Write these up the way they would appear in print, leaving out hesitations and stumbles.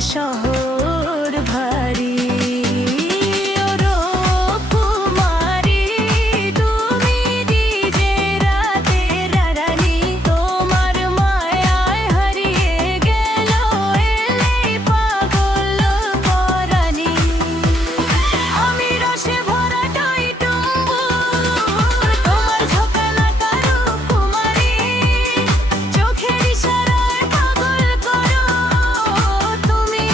শহর ভারী। ও রূপকুমারী, তুমি নিজে রাতের রানী, তোমার মায়ায় হারিয়ে গেল এলেই পাগল পরাণী। আমি রসে ভরা টইটুম্বুর, তোমার ঝোঁকানাকা রূপকুমারী, চোখের ইশারায় পাগল করো তুমি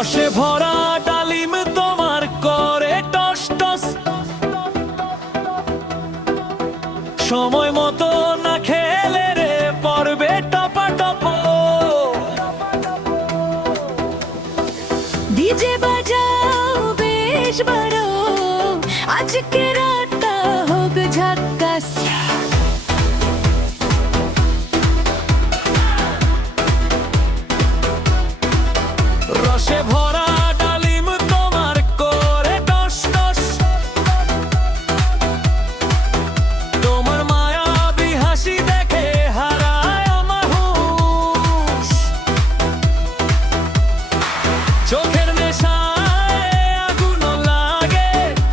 রসে ভরা ডালিম তোমার করে টস টস, সময় মতো না খেলে রে পড়বে টপা টপ। ডিজে বাজাও বেশ বড়, আজকে রাতটা হোক ঝাক্কাস। রসে ভরা ডালিম তোমার করে টস টস, তোমার মায়াবী হাসি দেখে হারায় আমার হুঁশ। চোখের নেশায় আগুন লাগে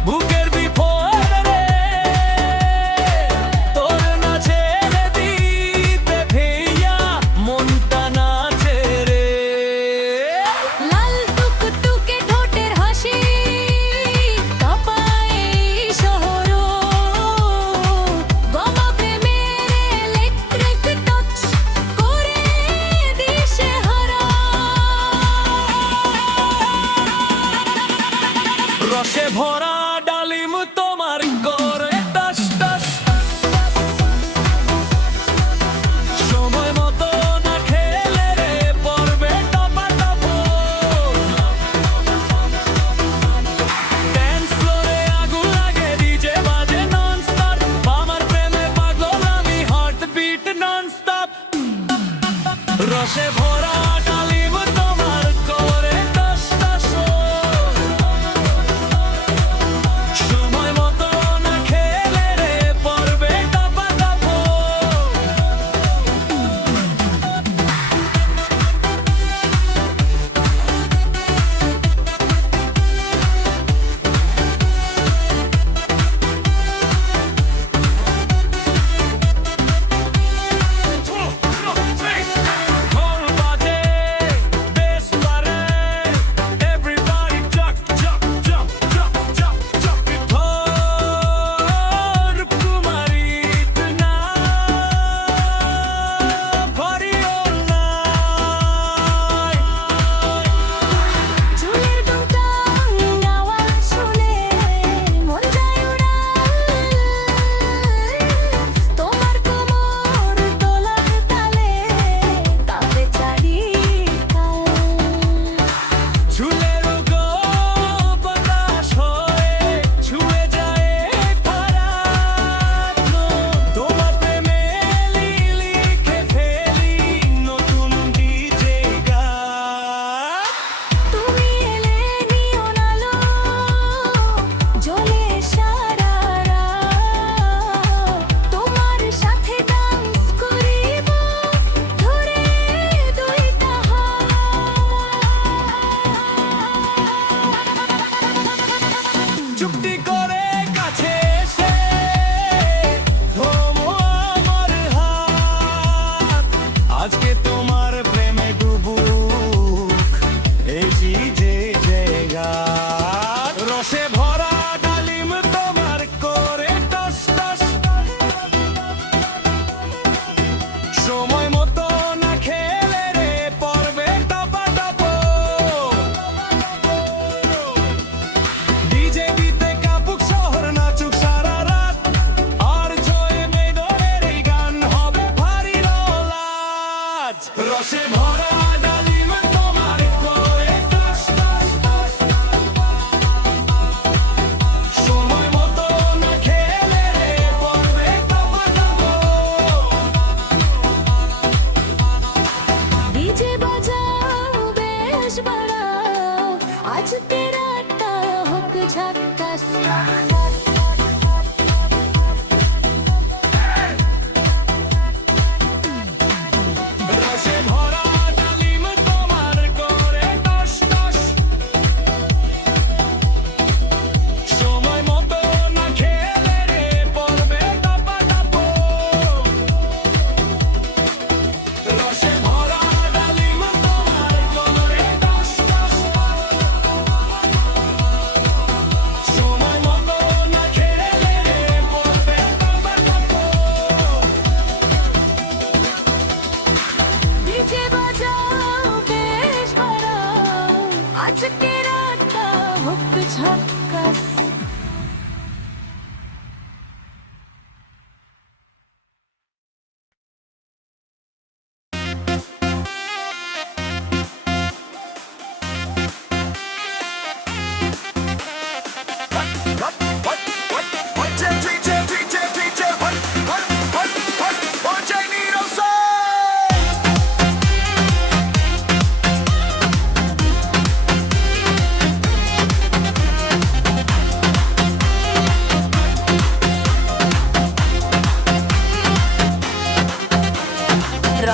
বুকের বিফোরে রে, তোর না ছেড়ে দিতে ভেইয়া মনটা নাচে রে। লাল টুকটুকে ঠোঁটের হাসি কাঁপায় শহর, গমা প্রেমের ইলেকট্রিক টাচ করে দিশে হারা। রসে ভরা ডালিম তোমার করে টাস টাস, সময় মতো না খেলে রে পড়বে টপা টপ। ড্যান্স ফ্লোরে আগুন লাগে ডিজে বাজে নন স্টপ, আমার প্রেমে পাগল আমি হার্ট বিট নন স্টপ। রসে ভরা ডালিম তোমার করে টাস টাস, সময় মতো না খেলে রে পড়বে টপা টপ। ঢোল বাজে, বেশ বারে, everybody jump, jump, jump, jump, jump, jump. ধর কুমারী tonight, party all night. চুলের দুটাং আওয়াজ শুনে মন যায় উড়াল, তোমার কোমর দোলার তালে কাঁপে চারিকাল। ঝুলের গো বাতাস হয়ে ছুঁয়ে যায় পারাত, তোমার প্রেমে লিখে ফেলি নতুন ডিজে গান। তুমি এলে নিয়ন আলো জ্বলে সারা রাত, তোমার সাথে ডান্স করিব ধরে দুইটা হাত। চুপটি করে কাছে এসে ধরো আমার হাত, আজকে তোমার প্রেমে ডুবুক এই যে জায়গা। রসে ভরা ডালিম তোমার করে টস টস, সময় মতো না খেলে রে পড়বে টপা টপ। ডিজে বিতে কাপুক শহর নাচুক সারা রাত, আর জয়ে মেডনের এই গান হবে ভারী রোলাজ। রসে ভরা ডালিম তোমার করে টস টস, সময় মতো না খেলে রে পড়বে টপা টপ। ডিজে বাজাও বেশ বাড়াও, আজকে রাতটা হোক ঝাক্কাস। রসে ভরা ডালিম তোমার করে টস টস, সময় মতো না খেলে রে পড়বে টপা টপ। রসে ভরা ডালিম তোমার করে টস টস, সময় মতো না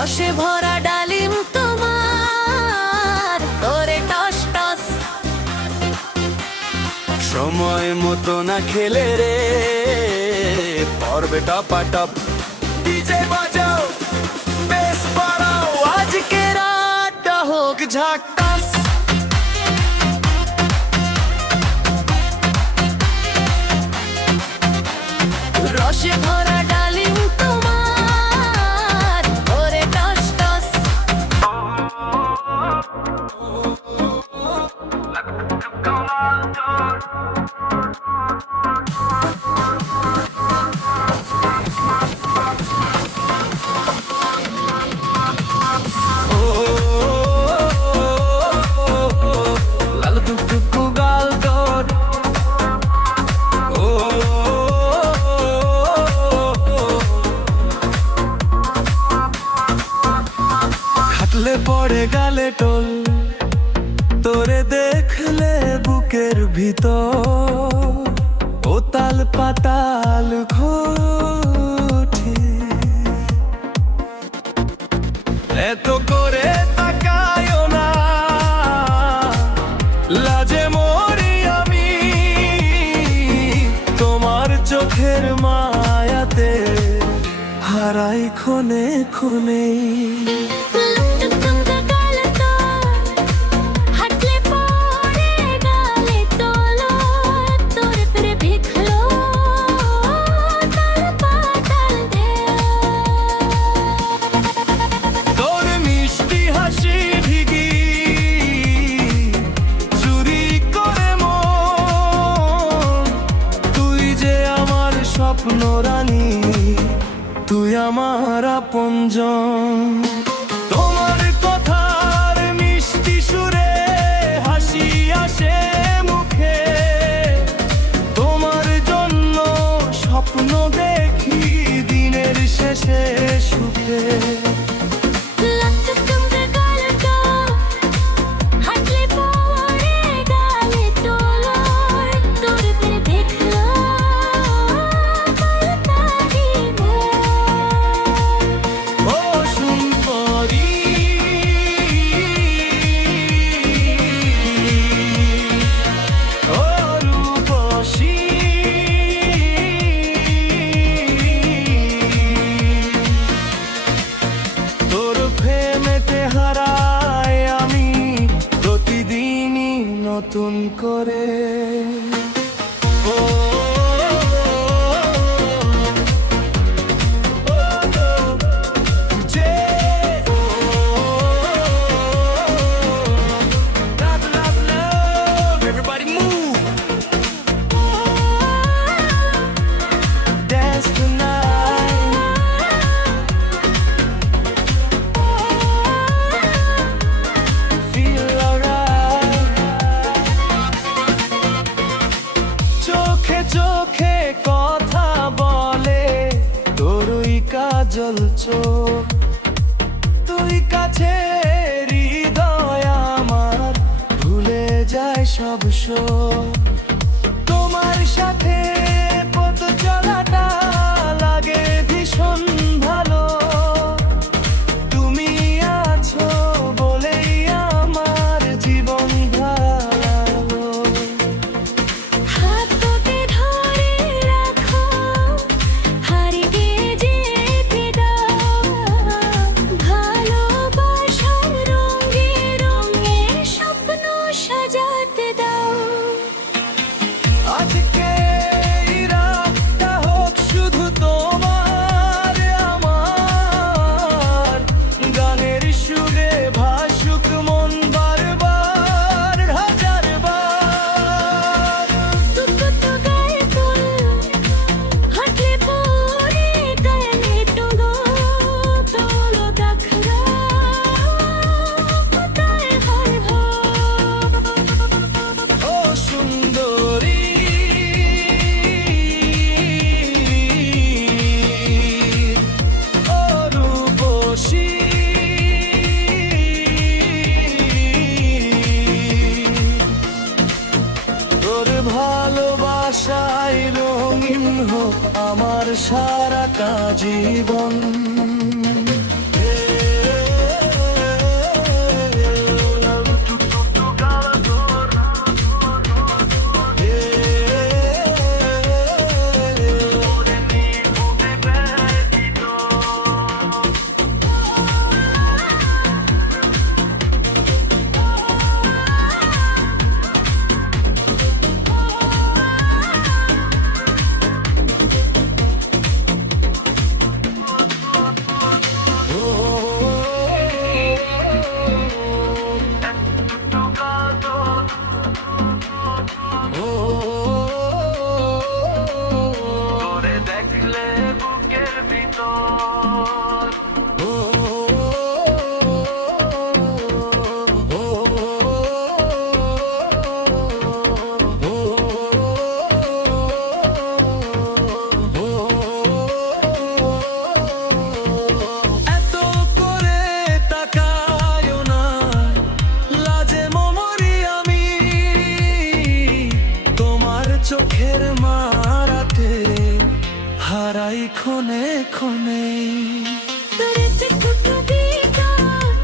রসে ভরা ডালিম তোমার তোরে টস টস। সময় মতো না খেলে রে পড়বে টপাটপ। ডিজে বাজাও বেশ বাড়াও আজকে রাতটা হোক ঝাক্কাস। রসে ভরা ডালিম তোমার ওরে টস টস। লাল টুকটুকু গাল তোর খাটলে পড়ে গালে টোল তোরে দেখলে বুকের ভিতর ওতাল পাতাল ঘটে। এত করে তাকায়ও না লাজে মরি আমি তোমার চোখের মায়াতে হারাই ক্ষণে ক্ষণে। হাঁটলে পরে গালে তোলো তোর প্রে ভিখলো তাল পাতাল তোর মিষ্টি হাসি ঠিকই চুরি করে মন। তুই যে আমার স্বপ্ন রানী তুই আমার আপনজন। তোমার কথার মিষ্টি সুরে হাসি আসে মুখে তোমার জন্য স্বপ্ন দেখি দিনের শেষে সুখে। হাঁটলে পরে গালে তোলো তোর প্রে ভিখলো ও সুন্দরী ও রূপসী তোর প্রেমেতে হারাই আমি প্রতিদিনই নতুন করে। ও Everybody move, dance tonight. Feel alright. চোখে চোখে কথা বলে তোরই কাজল চোখ তুই কাছে হৃদয় আমার ভুলে যায় সব শোক। তোমার সাথে পথ চলাটা লাগে ভীষণ ভালো তুমি আছো বলেই আমার জীবন ভালো। হাত তোকে ধরে রাখো হারিয়ে যেতে দাও ভালোবাসার রঙে রঙে স্বপ্ন সাজাতে দাও। আজকে এই রাতটা হোক শুধু তোমার আমার গানের সুরে ভাসুক মন বারবার হাজার বার। তুকু তো গায়ে ফুল হাঁটলে পরে গায়ে টুলো তোলো দেখরা কোথায় হয় ও সুন্দরী ও রূপসী তোর ভালোবাসায় রঙিন হোক আমার সারাটা জীবন। হারাই ক্ষণে ক্ষণে। তোরে টুকটুকি গান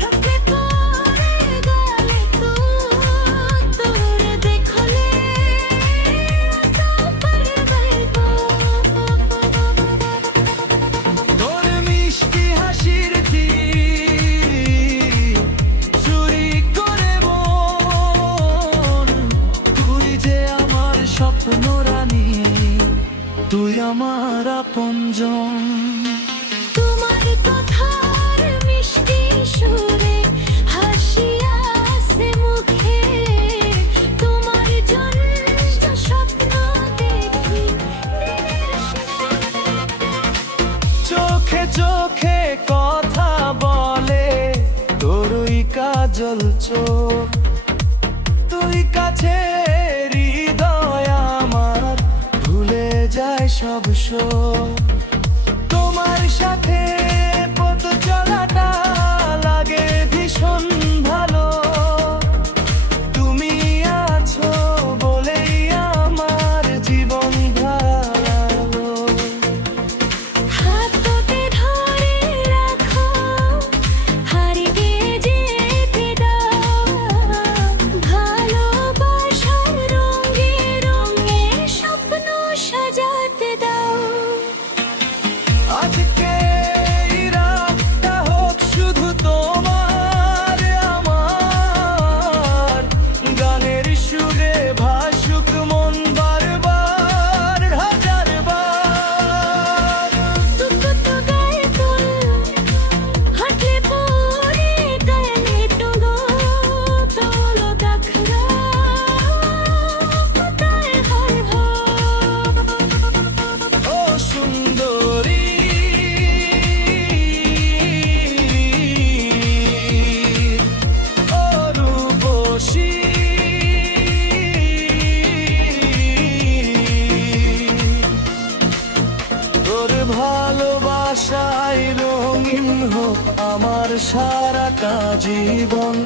রাখলে পরে গেলে তো তোরে দেখলে তো পারে যাইবো। তোর মিষ্টি হাসির তীর চুরি করে মন, তুই যে আমার স্বপ্ন রানী, তুই আমার আপনজন। তোমার কথার মিষ্টি সুরে হাসি আসে মুখে, তোমার জন্য স্বপ্ন দেখি দিনের শেষে। চোখে চোখে কথা বলে তোরই কাজল চোখ, তুই কাছে হৃদয় আমার ভুলে যায় সব শোক। তোমার সাথে পথ চলাটা লাগে ভীষণ ভালো, তুমি আছো বলেই আমার জীবন ভালো। হাততে ধরে রাখো হারিয়ে যেতে দাও, ভালোবাসার রঙে রঙে স্বপ্ন সাজাতে দাও। আজকে এই রাতটা হোক শুধু তোমার আমার, গানের সুরে ভাসুক মন বারবার হাজার বার। টুকটুক গায়ে ফুল হাঁটলে পরে গায়ে টুগো তোলো দেখরা কোথায় হয় হো। ও সুন্দরী, ও রূপসী, তোর ভালোবাসায় রঙিন হোক আমার সারাটা জীবন।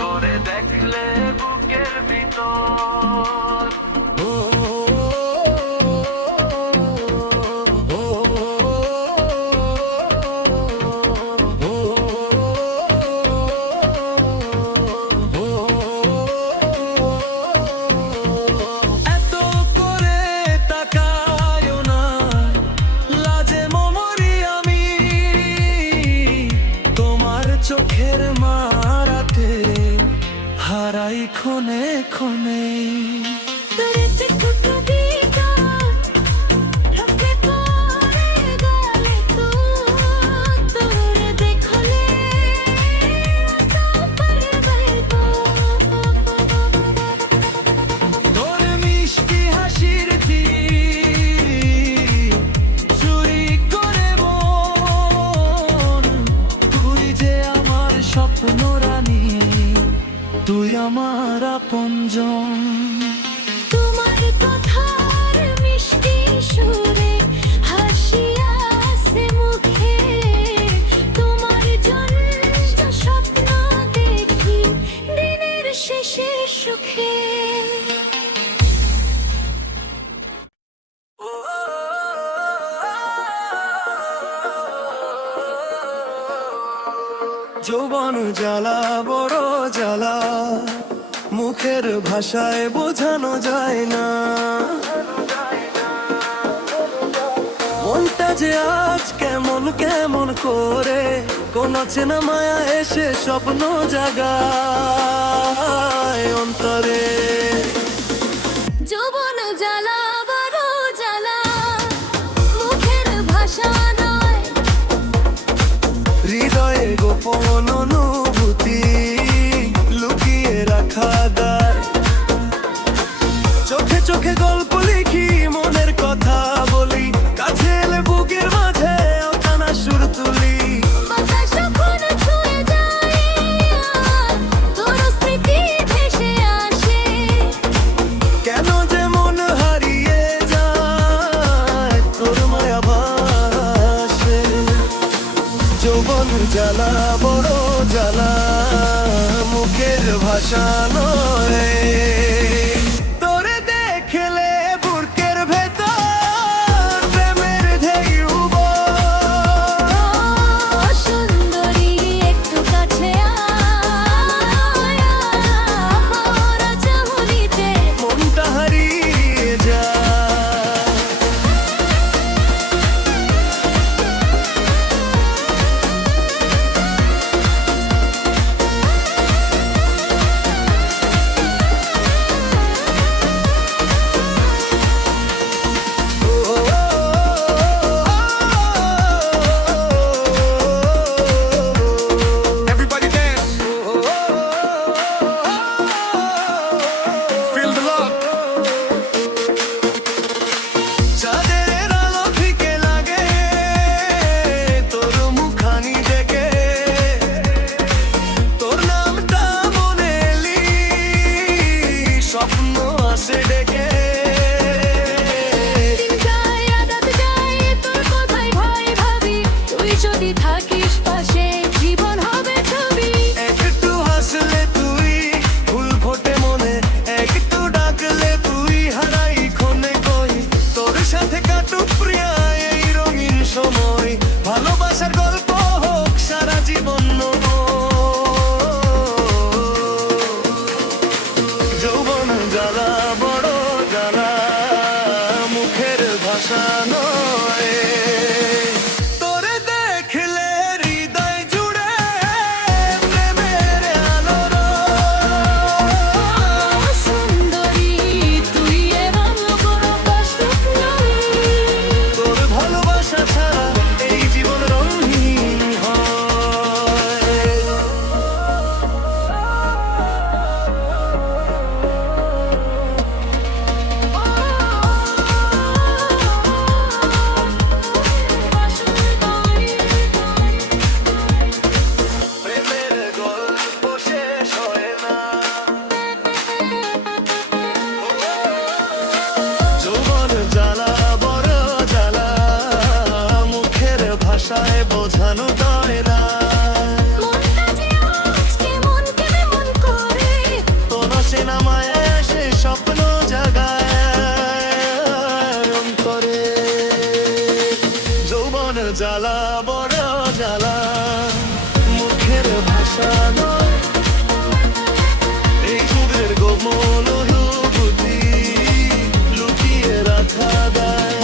তোরে দেখলে বুকের ভিতর এত করে তাকায়ও না, লাজে মমরি আমি, তোমার চোখের মারাতে হারাই ক্ষণে ক্ষণে। তোরে টুকটুকি গান রাখলে পরে গেলে তো তোরে দেখলে তো পারে যাইবো। তোর মিষ্টি হাসির তীর চুরি করে মন, তুই যে আমার স্বপ্ন রানী, তুই আমার আপনজন। তোমার কথার মিষ্টি সুরে হাসি আসে মুখে, তোমার জন্য স্বপ্ন দেখি দিনের শেষে সুখে। যৌবন জ্বালা বড় জ্বালা, মুখের ভাষায় বোঝানো যায় না। মনটা যে আজ কেমন কেমন করে, কোন চেনা মায়া এসে স্বপ্ন জাগায় অন্তরে। যৌবন জ্বালা বড় জ্বালা, মুখের ভাষা নয় গোপন অনুভূতি লুকিয়ে রাখা দায়। চোখে চোখে গল্প লিখি, মনের কথা বলি, কাছে এলে বুকের মাঝে অজানা সুর তুলি। বাতাস যখন ছুঁয়ে যায়, তোর স্মৃতি ভেসে আসে। কেন যে মন হারিয়ে যায় তোর মায়া ভাসে। যৌবন জ্বালা বড় জ্বালা, মুখের ভাষা নয়। তোরে দেখলে বুকের ভেতর প্রেমের ঢেউ বয়। সুন্দরী একটু কাছে আয়, আমার চাহনিতে মনটা হারিয়ে যায়। Everybody dance. Feel the love. চাঁদের আলো ফিকে লাগে তোর মুখানি দেখে। তোর নামটা মনে এলি স্বপ্ন আসে ডেকে। দিন যায় রাত যায়, তোর কথাই ভয় ভাবি। তুই যদি থাকিস পাশে, জীবন হবে ছবি। একটু হাসলে তুই ফুল ফোটে মনে, একটু ডাকলে তুই হারাই ক্ষণে কই। তোর সাথে কাটুক প্রিয়া এই রঙিন সময়, ভালোবাসার গল্প হোক সারা জীবন। যৌবন জ্বালা বড় জ্বালা, মুখের ভাষা নয়। তোরে দেখলে হৃদয় জুড়ে প্রেমের আলো রয়। সুন্দরী তুই এমন কোনো কষ্ট নই। তোর ভালোবাসা ছাড়া এই জীবন রঙহীন হয়। প্রেমের গল্প শেষ হয় না। যৌবন জ্বালা বড় জ্বালা, মুখের ভাষায় বোঝানো যায় না। মনটা যে আজকে মনকে মন করে, তোর সিনেমায় এসে স্বপ্ন জাগায় অন্তরে। যৌবন জ্বালা বড় জ্বালা, মুখের ভাষা নয়। এই সুরের গোপন অনুভূতি লুকিয়ে রাখা দায়।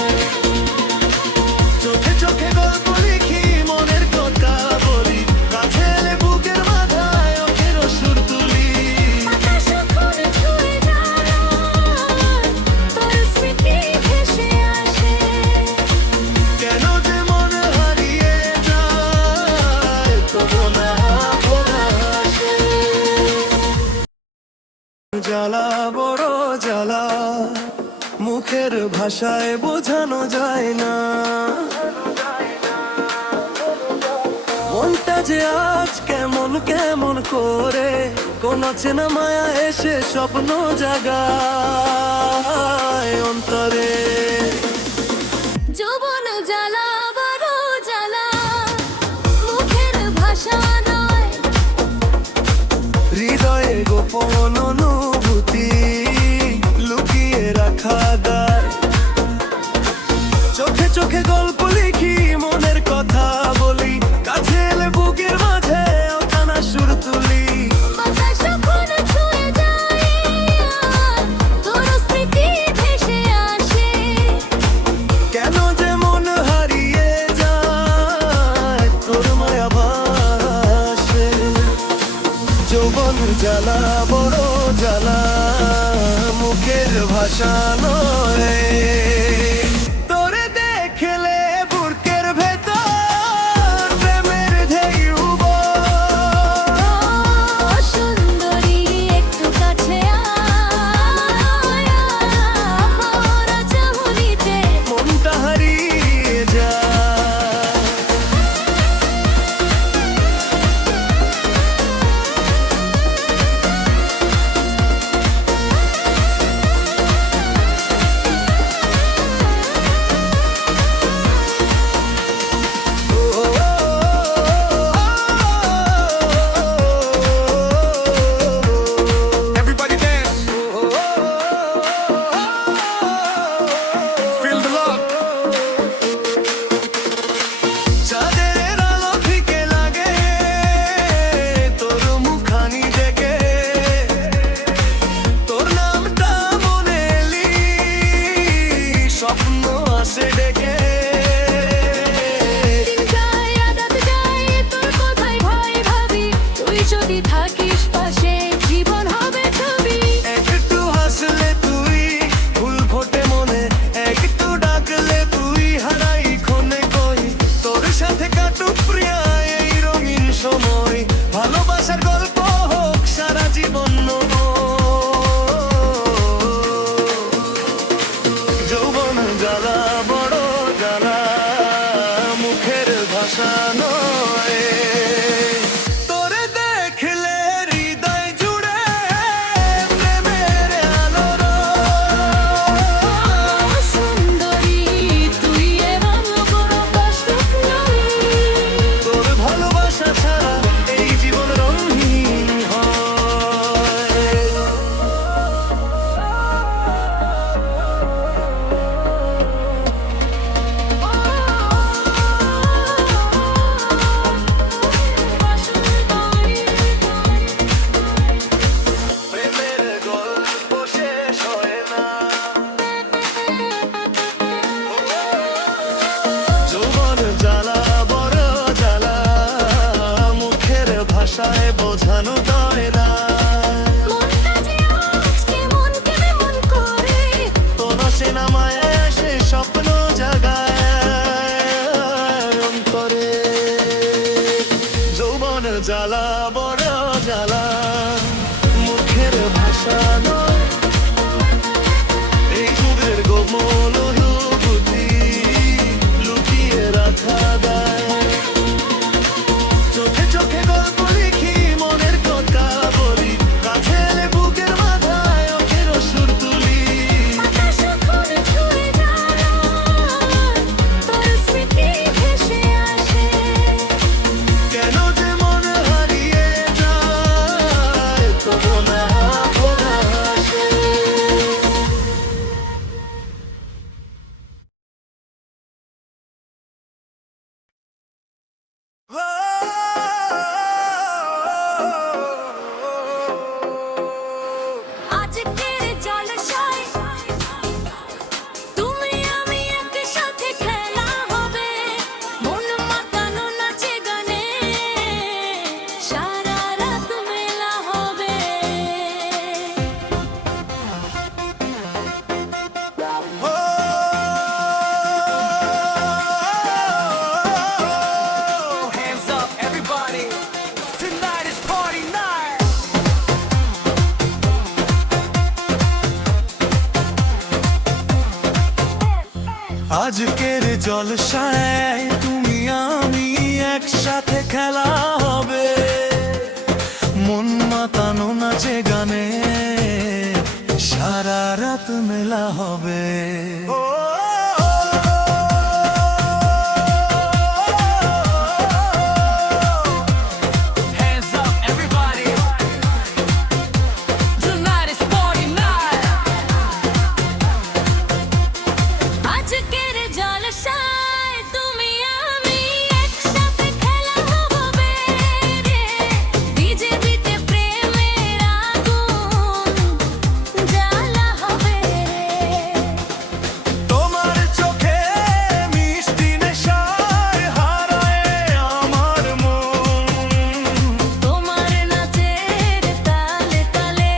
চোখে চোখে গল্প লিখি, মনের কথা বলি, কাছে এলে বুকের মাথায় অখের সুর তুলি। বাতাস যখন ছুঁয়ে যায়, তোর স্মৃতি ভেসে আসে। কেন যে মন হারিয়ে যায় তবু না ভোলা আসে। জ্বালা বড় জ্বালা, মুখের ভাষায় বোঝানো যায় না। মনটা যে আজ কেমন কেমন করে, কোন চেনা মায়া এসে স্বপ্ন জাগায় অন্তরে। যৌবন জ্বালা বড় জ্বালা, মুখের ভাষা নয়। হৃদয়ে গোপন অনুভূতি লুকিয়ে রাখা দায়। চোখে চোখে গল্প লিখি, মনের কথা বলি, কাছে এলে বুকের মাঝে অজানা সুর তুলি। বাতাস যখন ছুঁয়ে যায়, তোর স্মৃতি ভেসে আসে। কেন যে মন হারিয়ে যায় তোর মায়া ভাসে। যৌবন জ্বালা বড় জ্বালা, মুখের ভাষা নয়। তোরে দেখলে বুকের ভেতর প্রেমের ঢেউ বয়। ভাসানো তোরে দেখলে হৃদয় জুড়ে প্রেমের আলোর সুন্দরী তুই এমন কোনো কষ্ট নই তোর ভালোবাসা ছাড়া এই জীবন রঙহীন প্রেমের গল্প শেষ হয় না যৌবন জ্বালা বড় জ্বালা মুখের ভাষায় বোঝানো যায় না মনটা যে আজকে মনকে মন করে তোর সিনেমায় এসে স্বপ্ন জাগায় অন্তরে যৌবন জ্বালা বড় জ্বালা মুখের ভাষা নয় এই যুগের গোপন অনুভূতি লুকিয়ে রাখা দেয় চোখে চোখে গল্প লিখি মনের কথা বলি কাছে এলে বুকের মাথায় ওঠের সুর তুলি বাতাস করে ছুঁয়ে যায় তোর স্মৃতি ভেসে আসে কেন যে মন হারিয়ে যায় তবু না ভোলা আসে আজকের জলসায় তুমি আমি একসাথে খেলা হবে মন মাতানো নাচে গানে সারা রাত মেলা হবে Hands up, everybody. Tonight is party night. আজকের জলসায় তুমি আমি একসাথে খেলা হবে মন মাতানো নাচে গানে সারা রাত মেলা হবে Hands up, everybody. Tonight is party night. আজকের জলসায় তুমি আমি একসাথে খেলা হবে রে ডিজে বিতে প্রেমের আগুন জ্বালা হবে রে তোমার চোখে মিষ্টি নেশায় হারায় আমার মন তোমার নাচের তালে তালে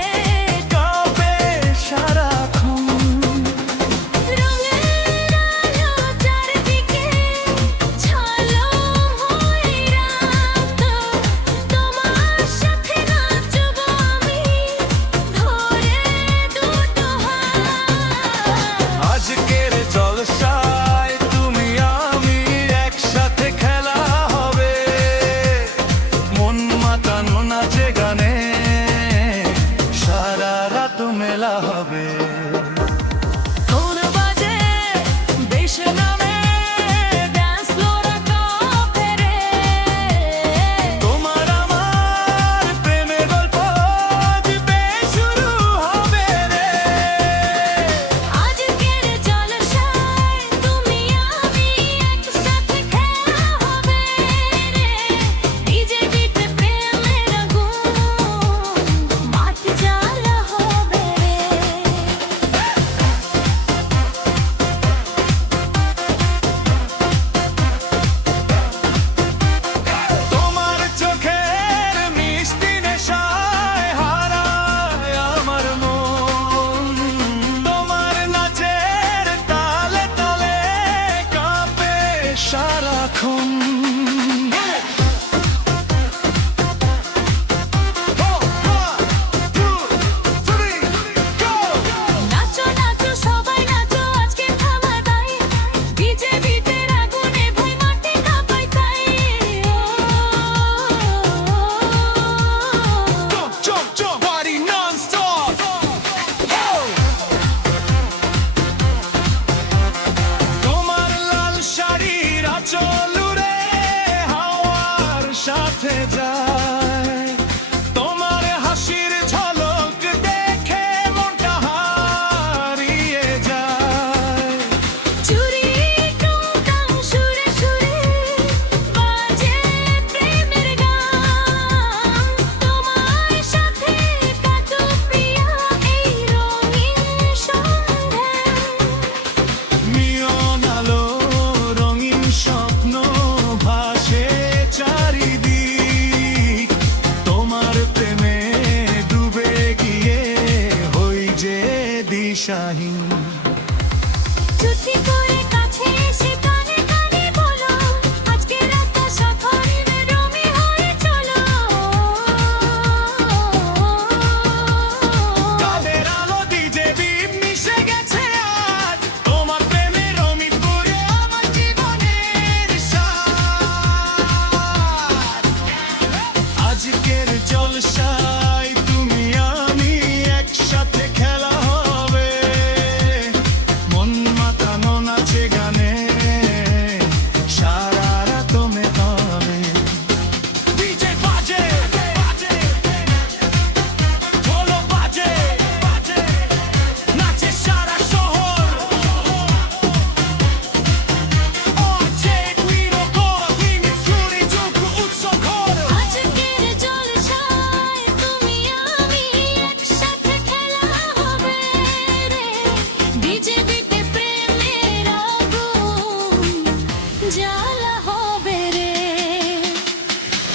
কাঁপে সারাক্ষণ রঙের আলো চারদিকে ঝলম হয়ে রাত তোমার সাথে নাচবো আমি ধরে দুটো হাত আজকের জলসায় তুমি আমি একসাথে খেলা হবে মন মাতানো নাচে গানে সারা রাত মেলা হবে কোন বাজে বেশ নামে ডান্স ফ্লোরা কাঁপে রে তোমার আমার প্রেমের গল্প দিবে শুরু হবে রে আজকের জলসায় তুমি আমি একসাথে খেলা হবে রে ডিজে বিতে প্রেমের আগুন মাঠ জ্বালা হবে রে তোমার চোখের মিষ্টি নেশায় হারায় আমার মন তোমার নাচের তালে তালে কাঁপে সারাক্ষণ নাচো নাচো সবাই নাচো আজকে থামা দাই ডিজে বিতে আগুনে ভই মাটি কাঁপাই তাই উঠে যায় তোমার হাসির ঝলক দেখে মনটা হারিয়ে যায় চুরি টুংটাং সুরে সুরে বাজে প্রেমের গান তোমার সাথে কাটু প্রিয়া এই রঙিন সন্ধ্যা নিয়ন আলো রঙিন স্বপ্ন ভাসে চারিদিক তোমার প্রেমে ডুবে গিয়ে হই যে দিশাহীন চুটি করে কাছে এসে কানে কানে বলো আজকে রাতটা সকাল রঙে হয়ে চলো চাঁদের আলো দিজে দীপ মিশে গেছে আজ তোমার প্রেমে রঙিন পুরে আমার জীবনের সাজ আজকের জলসায় তুমি আমি একসাথে খেলা হবে মন মাতানো নাচে গানে সারা রাত মেটাবে ডিজে বাজে ঢোল বাজে নাচে সারা শহর অচেক নিরকল ভেঙে ছুরি চুকু উৎসব আজকের জলসায় তুমি আমি একসাথে খেলা হবে রে বিজেপিতে প্রেমের আগুন জ্বালা হবে রে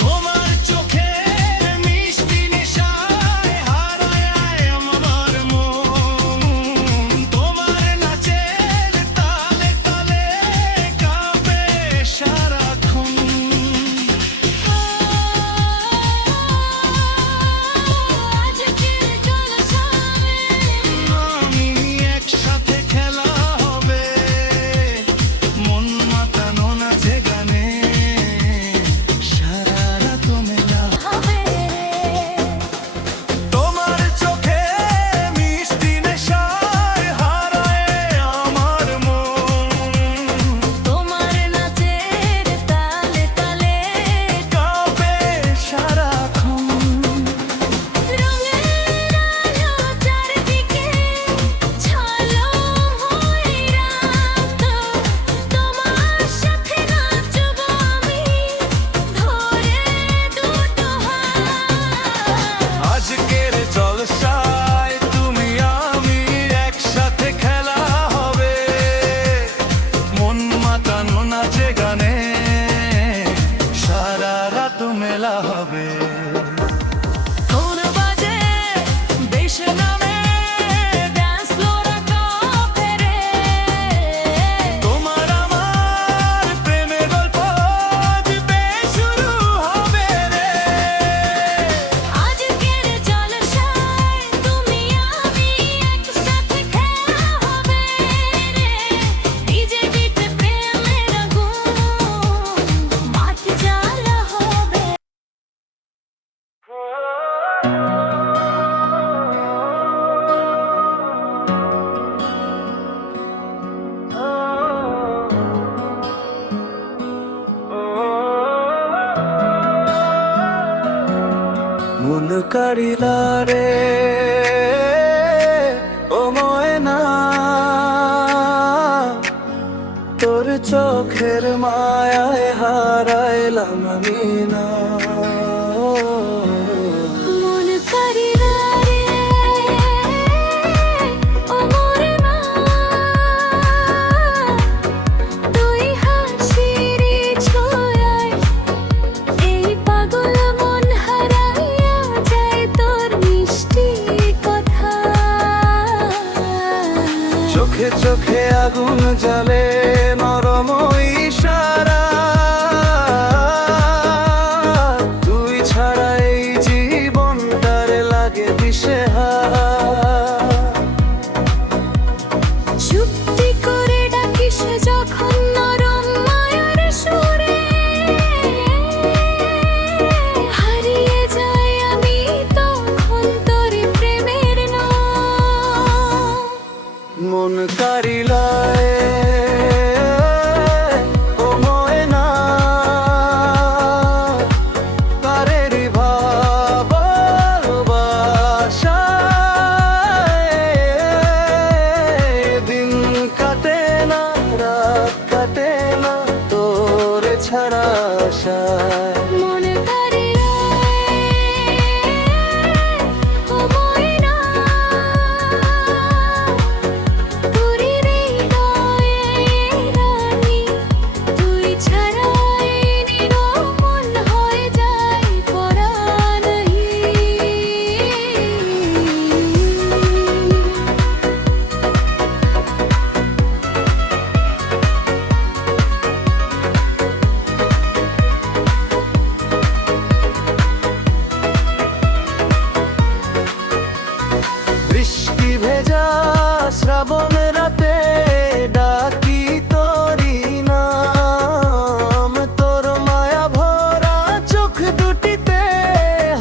তোমার চোখের মিষ্টি নেশায় হারায় আমার মন তোমার নাচের তালে তালে কাঁপে সারাক্ষণ আজকের জলসায় আমি একসাথে খেলা হবে মন মাতানো নাচে গানে সারা রাত মেলা হবে তোমার চোখে মিষ্টি নেশায় হারায় আমার মন তোমার নাচের তালে তালে কাঁপে সারাক্ষণ রঙের আলো চারদিকে ঝালক হয়ে রাত তোমার সাথে নাচব আমি ধরে দুটো হাত আজকের জলসায় তুমি আমি একসাথে খেলা হবে মন মাতানো নাচে গানে সারা রাত মেলা হবে কোন বাজে বেশ নামে ডান্স ফ্লোরে কাঁপে রে তোমার আমার প্রেমের গল্প দিবে শুরু হবে রে আজকের জলসায় তুমি আমি একসাথে খেলা হবে রে বিজেপিতে প্রেমের আগুন মাঠ জ্বালা হবে মন কারিলা রে ও ময়না তোর চোখের মায়ায় হারাইলাম আমি না মন করিলা রে ও মোরে মা তুই হাসির ছোঁয়ায় এই পাগল মন হারাইয়া যায় তোর মিষ্টি কথা চোখে চোখে আগুন জ্বালে নরম ইশারা তুই ছাড়া এই জীবনটার লাগে দিশেহারা চুপটি করে ডাকিস যখন নরম মায়ার সুরে হারিয়ে যাই আমি তখন তোর প্রেমের নাম মন কারিলায় ভরা আশায়। মন কারিলা ও ময়না তোরি হৃদয়ে রানী তুই ছাড়াই নিরমল হয়ে যায় পরাণ। বৃষ্টি ভেজা শ্রাবণ রাতে ডাকি তোরি নাম, তোর মায়া ভরা চোখ দুটিতে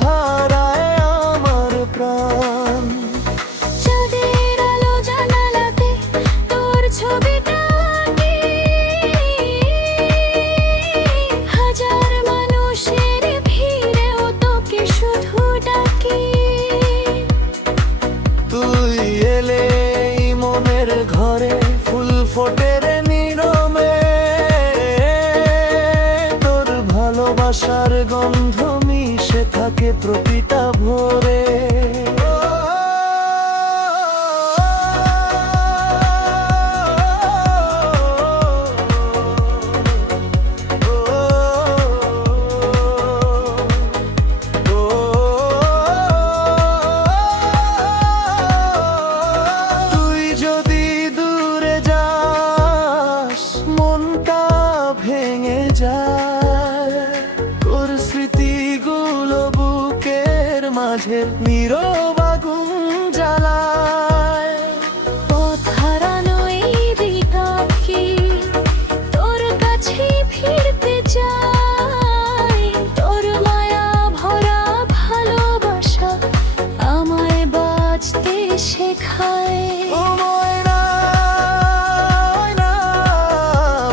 হারায় আমার প্রাণ। চাঁদের আলো জানালাতে তোর ছবিটা আঁকি, হাজার মানুষের ভিড়েও তোকে শুধু ডাকি। তুই এলে এই মনের ঘরে ফুল ফোটে রে নীরবে, তোর ভালোবাসার গন্ধ মিশে থাকে প্রতিটা ভোরে। তুই যদি দূরে যাস মনটা ভেঙে যায়, তোর স্মৃতিগুলো বুকের মাঝে নীরব আগুন জ্বালায়। পথ হারানো এই হৃদয়কে তোর কাছে ফিরতে চাই, তোর মায়া ভরা ভালোবাসা আমায় বাঁচতে শেখায়। ও ময়না, ময়না,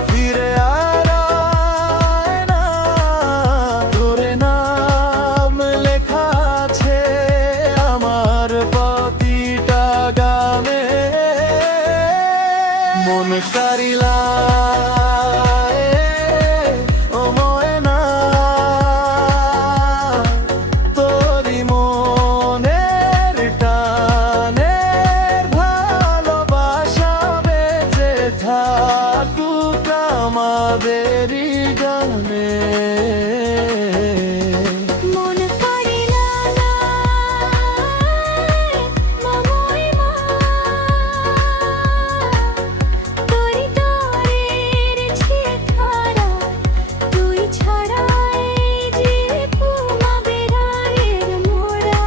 ফিরে আয় না, তোর নাম লেখা আছে আমার প্রতিটা গানে। মন কারিলা ও ময়না, তোরি মনের টানে ভালোবাসা বেঁচে থাকুক আমাদেরই গানে। মন কারিলা মামই মা তোরি তোরের ছিখারা তুই ছাড়াই যে পুমা বেড়ায়ের মোরা।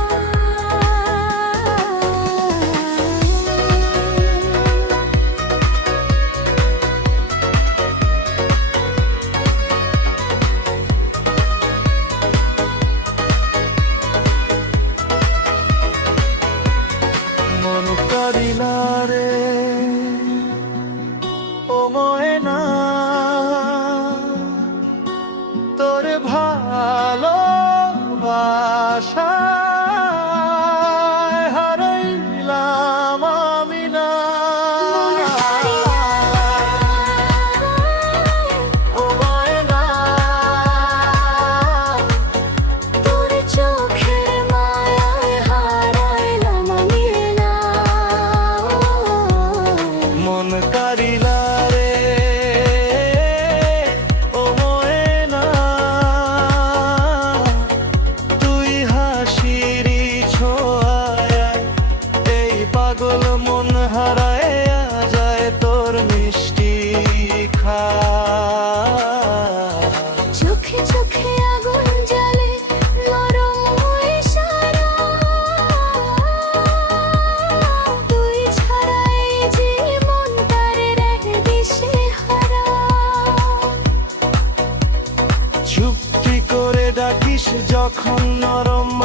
মন কারিলা রে ও ময়না, তোর ভালোবাসায় হারাইলাম আমি না। ও ময়না, তোর চোখের মায়ায় হারাইলাম আমি না। মন কারিলা রে ও ময়না, তুই হাসিরি ছোঁয়ায় এই পাগল মন হারায় যায় তোর মিষ্টি খায়। চোখে চোখে আগুন জ্বলে নরম ইশারা, তুই ছাড়াই যে মন তার রে দিশেহারা। চুপটি করে ডাকিস যখন নরম